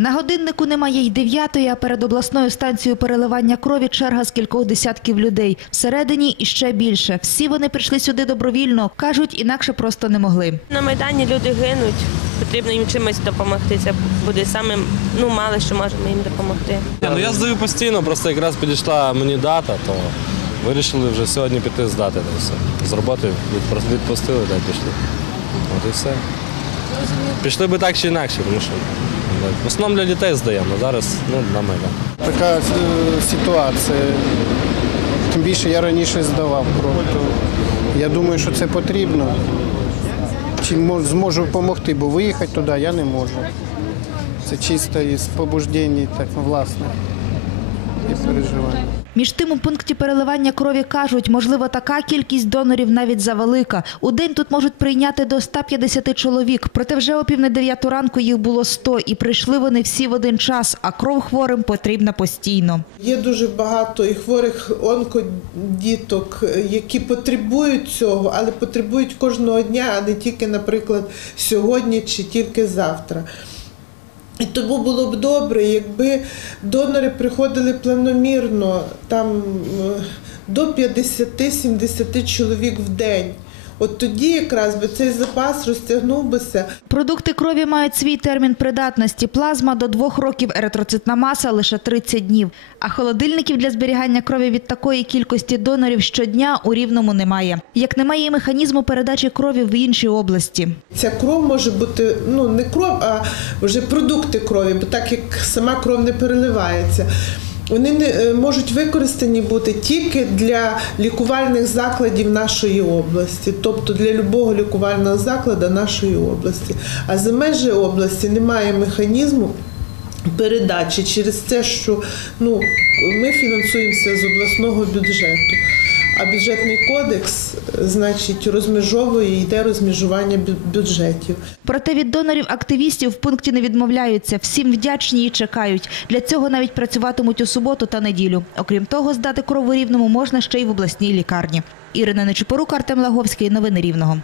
На годиннику немає й дев'ятої, а перед обласною станцією переливання крові черга з кількох десятків людей. Всередині іще більше. Всі вони прийшли сюди добровільно. Кажуть, інакше просто не могли. На Майдані люди гинуть, потрібно їм чимось допомогти. Це буде самим ну, мало, що можемо їм допомогти. Ні, ну я здаю постійно, просто якраз підійшла мені дата, то вирішили вже сьогодні піти здати та все. З роботи відпустили, та й пішли. От і все. Пішли би так чи інакше, тому що ну, в основному для дітей здаємо, зараз ну, на мене. Така е, ситуація. Тим більше я раніше здавав кров. Я думаю, що це потрібно. Чи мож- зможу допомогти, бо виїхати туди я не можу. Це чисто із побуждень так власних і переживань. Між тим, у пункті переливання крові кажуть, можливо, така кількість донорів навіть завелика. У день тут можуть прийняти до 150 чоловік. Проте вже о пів на дев'яту ранку їх було 100, і прийшли вони всі в один час, а кров хворим потрібна постійно. Є дуже багато і хворих онкодіток, які потребують цього, але потребують кожного дня, а не тільки, наприклад, сьогодні чи тільки завтра. І тому було б добре, якби донори приходили планомірно, там е, до 50-70 чоловік в день. От тоді якраз би цей запас розтягнувся. Продукти крові мають свій термін придатності. Плазма до двох років, еритроцитна маса лише 30 днів. А холодильників для зберігання крові від такої кількості донорів щодня у рівному немає. Як немає і механізму передачі крові в інші області. Ця кров може бути ну не кров, а вже продукти крові, бо так як сама кров не переливається. Вони не е, можуть використані бути тільки для лікувальних закладів нашої області, тобто для любого лікувального закладу нашої області. А за межі області немає механізму передачі через те, що ну, ми фінансуємося з обласного бюджету. А бюджетний кодекс, значить, розмежовує, йде розмежування бюджетів. Проте від донорів-активістів в пункті не відмовляються. Всім вдячні і чекають. Для цього навіть працюватимуть у суботу та неділю. Окрім того, здати кров у Рівному можна ще й в обласній лікарні. Ірина Нечипорук, Артем Лаговський. Новини Рівного.